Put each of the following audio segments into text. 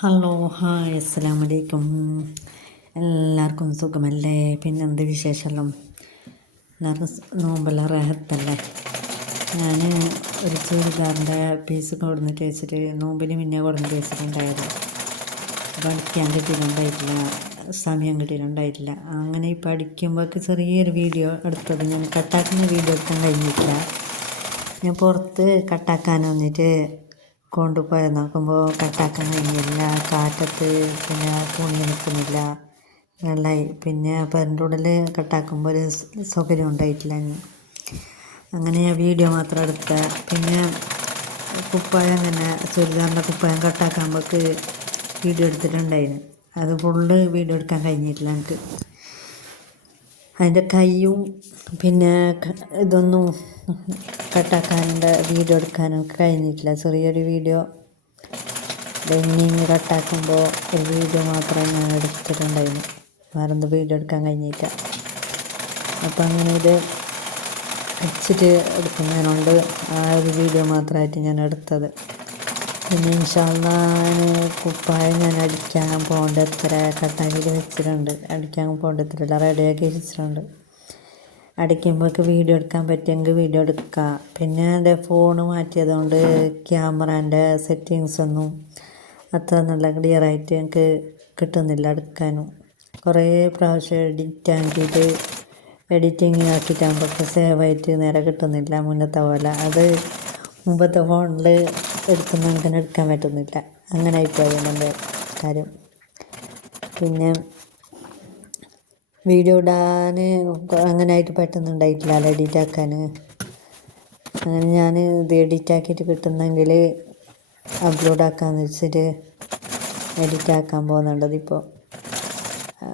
Hello hi അസ്സലാമു അലൈക്കും. എല്ലാവർക്കും സുഖമല്ലേ? പിന്നെന്ത് വിശേഷമെല്ലാം? എല്ലാവർക്കും നോമ്പെല്ലാം റാഹത്തല്ലേ? ഞാൻ ഒരു ചുരിദാറിൻ്റെ പീസ് കൊടുന്നിട്ട് വെച്ചിട്ട് നോമ്പിന് മുന്നേ കൊടുന്നിട്ട് വെച്ചിട്ടുണ്ടായിരുന്നു. അപ്പോൾ അടിക്കാൻ കിട്ടിയിട്ടുണ്ടായിട്ടില്ല, സമയം കിട്ടിയിട്ടുണ്ടായിട്ടില്ല. അങ്ങനെ ഇപ്പോൾ അടിക്കുമ്പോഴേക്ക് ചെറിയൊരു വീഡിയോ എടുത്തത് ഞാൻ കട്ടാക്കുന്ന വീഡിയോ എടുക്കാൻ കഴിഞ്ഞിട്ടില്ല. ഞാൻ പുറത്ത് കട്ടാക്കാൻ വന്നിട്ട് കൊണ്ടുപോയി നോക്കുമ്പോൾ കട്ടാക്കാൻ കഴിഞ്ഞില്ല. കാറ്റത്ത് പിന്നെ തുണി നിൽക്കുന്നില്ല, വെള്ളമായി. പിന്നെ പെരൻ്റെ ഉള്ളിൽ കട്ടാക്കുമ്പോൾ ഒരു സൗകര്യം ഉണ്ടായിട്ടില്ല. അങ്ങനെ ഞാൻ വീഡിയോ മാത്രം എടുത്ത. പിന്നെ കുപ്പായം അങ്ങനെ ചുരിദാറിൻ്റെ കുപ്പായം കട്ടാക്കുമ്പോഴേക്ക് വീഡിയോ എടുത്തിട്ടുണ്ടായിരുന്നു. അത് ഫുള്ള് വീഡിയോ എടുക്കാൻ കഴിഞ്ഞിട്ടില്ല എനിക്ക്. അതിൻ്റെ കൈയും പിന്നെ ഇതൊന്നും കട്ടാക്കാനുള്ള വീഡിയോ എടുക്കാനൊക്കെ കഴിഞ്ഞിട്ടില്ല. ചെറിയൊരു വീഡിയോ ഡെന്നിങ് കട്ടാക്കുമ്പോൾ ഒരു വീഡിയോ മാത്രമേ ഞാൻ എടുത്തിട്ടുണ്ടായിരുന്നു. വേറെന്ത് വീഡിയോ എടുക്കാൻ കഴിഞ്ഞില്ല. അപ്പം അങ്ങനെ ഇത് വെച്ചിട്ട് എടുക്കുന്നതിനോണ്ട് ആ ഒരു വീഡിയോ മാത്രമായിട്ട് ഞാൻ എടുത്തത്. പിന്നെ ഇൻഷാ അല്ലാഹ് കുപ്പായം ഞാൻ അടിക്കാൻ പോകേണ്ട എത്ര കട്ടാക്കിയിട്ട് വെച്ചിട്ടുണ്ട്. അടിക്കാൻ പോകേണ്ട എത്ര റെഡിയാക്കി വെച്ചിട്ടുണ്ട്. അടിക്കുമ്പോഴേക്ക് വീഡിയോ എടുക്കാൻ പറ്റുമെങ്കിൽ വീഡിയോ എടുക്കുക. പിന്നെ എൻ്റെ ഫോൺ മാറ്റിയതുകൊണ്ട് ക്യാമറേൻ്റെ സെറ്റിങ്സൊന്നും അത്ര നല്ല ക്ലിയറായിട്ട് എനിക്ക് കിട്ടുന്നില്ല എടുക്കാനും. കുറേ പ്രാവശ്യം എഡിറ്റിങ് ആക്കിയിട്ടാകുമ്പോഴേക്ക് സേവായിട്ട് നേരെ കിട്ടുന്നില്ല മുന്നത്തെ പോലെ. അത് മുമ്പത്തെ ഫോണിൽ എടുക്കുന്ന അങ്ങനെ എടുക്കാൻ പറ്റുന്നില്ല. അങ്ങനെ ആയിപ്പോയി എൻ്റെ കാര്യം. പിന്നെ വീഡിയോ ഇടാൻ അങ്ങനെ ആയിട്ട് പറ്റുന്നുണ്ടായിട്ടില്ല എഡിറ്റ് ആക്കാൻ. അങ്ങനെ ഞാൻ ഇത് എഡിറ്റ് ആക്കിയിട്ട് കിട്ടുന്നെങ്കിൽ അപ്ലോഡ് ആക്കാമെന്ന് വെച്ചിട്ട് എഡിറ്റ് ആക്കാൻ പോകുന്നുണ്ടത്. ഇപ്പോൾ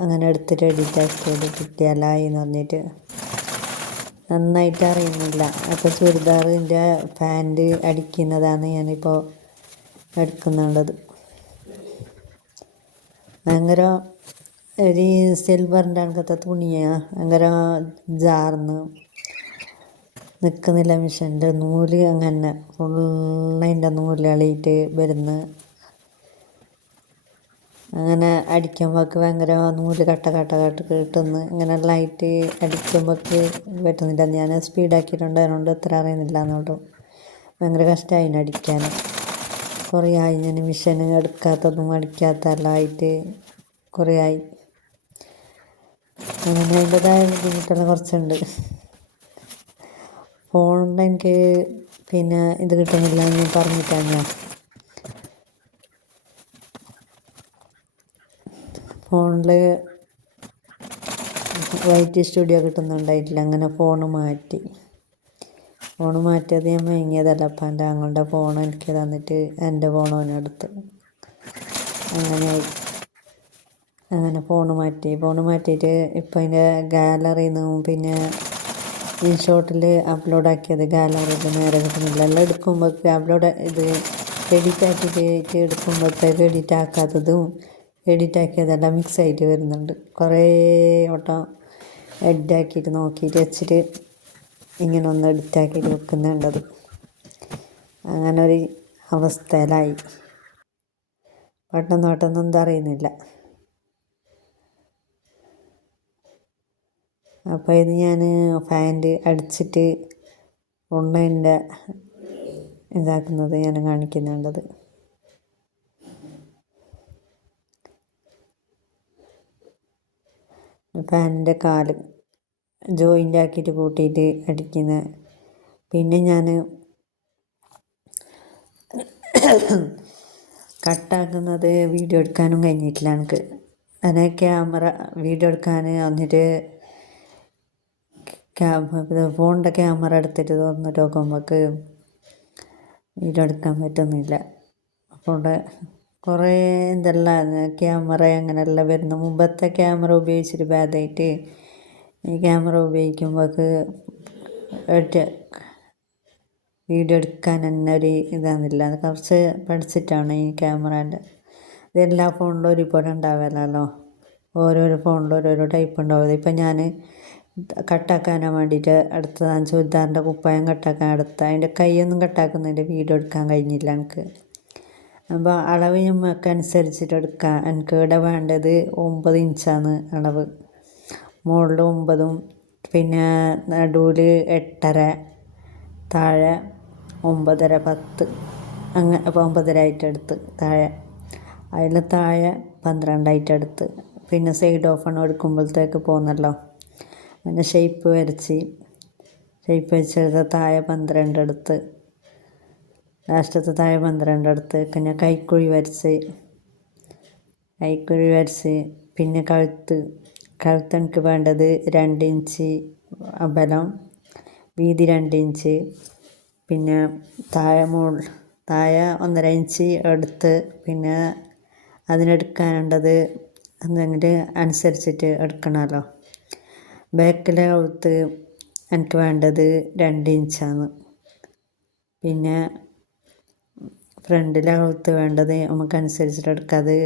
അങ്ങനെ എടുത്തിട്ട് എഡിറ്റ് ആക്കിയത് കിട്ടിയാലായി എന്ന് പറഞ്ഞിട്ട് നന്നായിട്ട് അറിയുന്നില്ല. അപ്പോൾ ചുരിദാറിൻ്റെ പാൻറ് അടിക്കുന്നതാണ് ഞാനിപ്പോൾ എടുക്കുന്നുള്ളത്. ഭയങ്കര ഒരു സിൽവറിൻ്റെ അങ്ങനത്തെ തുണിയാണ്. ഭയങ്കര ജാർന്ന് നിൽക്കുന്നില്ല. മിഷൻ്റെ നൂല് അങ്ങനെ ഫുള്ളതിൻ്റെ നൂല് എളിയിട്ട് വരുന്നു. അങ്ങനെ അടിക്കുമ്പോഴേക്ക് ഭയങ്കര നൂല് കട്ട കിട്ടുന്നു. ഇങ്ങനെ ലൈറ്റ് അടിക്കുമ്പോഴേക്ക് പറ്റുന്നില്ല. ഞാൻ സ്പീഡാക്കിയിട്ടുണ്ട്, അതുകൊണ്ട് എത്ര അറിയുന്നില്ല എന്നോട്ട്. ഭയങ്കര കഷ്ടമായി അടിക്കാൻ. കുറേ ആയി ഞാൻ മിഷൻ എടുക്കാത്തതും അടിക്കാത്തെല്ലാം ആയിട്ട് കുറേ ആയി. അങ്ങനെ അതിൻ്റെതായ ബുദ്ധിമുട്ടെല്ലാം കുറച്ചുണ്ട്. ഫോണിൻ്റെ എനിക്ക് പിന്നെ ഇത് കിട്ടുന്നില്ല എന്ന് പറഞ്ഞിട്ടാണ് ഞാൻ ഫോണിൽ വൈറ്റ് സ്റ്റുഡിയോ കിട്ടുന്നുണ്ടായിട്ടില്ല. അങ്ങനെ ഫോൺ മാറ്റിയത് ഞാൻ വാങ്ങിയതല്ല. അപ്പം എൻ്റെ ഞങ്ങളുടെ ഫോൺ എനിക്ക് തന്നിട്ട് എൻ്റെ ഫോണെടുത്ത് അങ്ങനെ ഫോൺ മാറ്റിയിട്ട് ഇപ്പം അതിൻ്റെ ഗാലറിയിൽ നിന്നും പിന്നെ ഇൻഷോട്ടിൽ അപ്ലോഡ് ആക്കിയത് ഗാലറിയിൽ നേരെ കിട്ടുന്നില്ല. എല്ലാം എടുക്കുമ്പോൾ ഇത് എഡിറ്റ് ആക്കിയിട്ട് എടുക്കുമ്പോഴത്തേക്ക് എഡിറ്റ് ആക്കാത്തതും എഡിറ്റ് ആക്കിയതെല്ലാം മിക്സ് ആയിട്ട് വരുന്നുണ്ട്. കുറേ വട്ടം എഡിറ്റ് ആക്കിയിട്ട് നോക്കിയിട്ട് വെച്ചിട്ട് ഇങ്ങനെ ഒന്ന് എഡിറ്റ് ആക്കിയിട്ട് വെക്കുന്നുണ്ടത്. അങ്ങനെ ഒരു അവസ്ഥയിലായി. പെട്ടെന്ന് എന്താ അറിയുന്നില്ല. അപ്പോൾ ഇത് ഞാൻ പാൻറ് അടിച്ചിട്ട് ഓൺലൈനിൻ്റെ ഇതാക്കുന്നത് ഞാൻ കാണിക്കുന്നുണ്ടത്. പാൻറ്റിൻ്റെ കാല് ജോയിൻ്റ് ആക്കിയിട്ട് കൂട്ടിയിട്ട് അടിക്കുന്ന. പിന്നെ ഞാൻ കട്ടാക്കുന്നത് വീഡിയോ എടുക്കാനും കഴിഞ്ഞിട്ടില്ല എനിക്ക്. അങ്ങനെ വീഡിയോ എടുക്കാൻ വന്നിട്ട് ഫോണിൻ്റെ ക്യാമറ എടുത്തിട്ട് തുറന്നിട്ട് നോക്കുമ്പോഴേക്ക് വീഡിയോ എടുക്കാൻ പറ്റുന്നില്ല. അപ്പോൾ കുറേ എന്തെല്ലാം ക്യാമറ അങ്ങനെയെല്ലാം വരുന്നു. മുമ്പത്തെ ക്യാമറ ഉപയോഗിച്ചിട്ട് ഭേദമായിട്ട് ഈ ക്യാമറ ഉപയോഗിക്കുമ്പോഴേക്ക് വീഡിയോ എടുക്കാൻ തന്നെ ഒരു ഇതാകുന്നില്ല. കുറച്ച് പഠിച്ചിട്ടാണ് ഈ ക്യാമറേൻ്റെ. ഇതെല്ലാ ഫോണിലും ഒരുപോലെ ഉണ്ടാവില്ലല്ലോ. ഓരോരോ ഫോണിലും ഓരോരോ ടൈപ്പ് ഉണ്ടാവും. ഇപ്പം ഞാൻ കട്ടാക്കാനാൻ വേണ്ടിയിട്ട് എടുത്തതാണ് ചുരിദാറിൻ്റെ കുപ്പായം കട്ടാക്കാൻ എടുത്ത. അതിൻ്റെ കൈയൊന്നും കട്ടാക്കുന്നതിൻ്റെ വീഡിയോ എടുക്കാൻ കഴിഞ്ഞില്ല എനിക്ക്. അപ്പോൾ അളവ് നമുക്ക് അനുസരിച്ചിട്ട് എടുക്കാം. എനിക്ക് ഇവിടെ വേണ്ടത് 9 ഇഞ്ചാണ് അളവ്. മുകളിൽ 9ഉം പിന്നെ നടുവിൽ 8.5, താഴെ 9.5, 10 അങ്ങനെ 9.5 ആയിട്ടെടുത്ത് താഴെ. അതിൽ താഴെ 12 ആയിട്ടെടുത്ത്. പിന്നെ സൈഡ് ഓഫൺ എടുക്കുമ്പോഴത്തേക്ക് പോകുന്നല്ലോ. അങ്ങനെ ഷേപ്പ് വെച്ചെടുത്ത് താഴെ 12 എടുത്ത്. ലാസ്റ്റത്തെ താഴെ 12 എടുത്ത്. പിന്നെ കൈക്കുഴി വരച്ച് പിന്നെ കഴുത്ത് എനിക്ക് വേണ്ടത് 2 ഇഞ്ച് അകലം, വീതി 2 ഇഞ്ച്. പിന്നെ താഴെ 1.5 ഇഞ്ച് എടുത്ത്. പിന്നെ അതിനെടുക്കാനുള്ളത് എന്തെങ്കിലും അനുസരിച്ചിട്ട് എടുക്കണമല്ലോ. ബാക്കിലെ കഴുത്ത് എനിക്ക് വേണ്ടത് 2 ഇഞ്ചാണ്. പിന്നെ ഫ്രണ്ടിലെ കഴുത്ത് വേണ്ടത് നമുക്ക് അനുസരിച്ചിട്ട് എടുക്കാം. അത്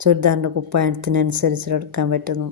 ചുരിദാറിൻ്റെ കുപ്പായത്തിനനുസരിച്ചിട്ട് എടുക്കാൻ പറ്റുന്നു.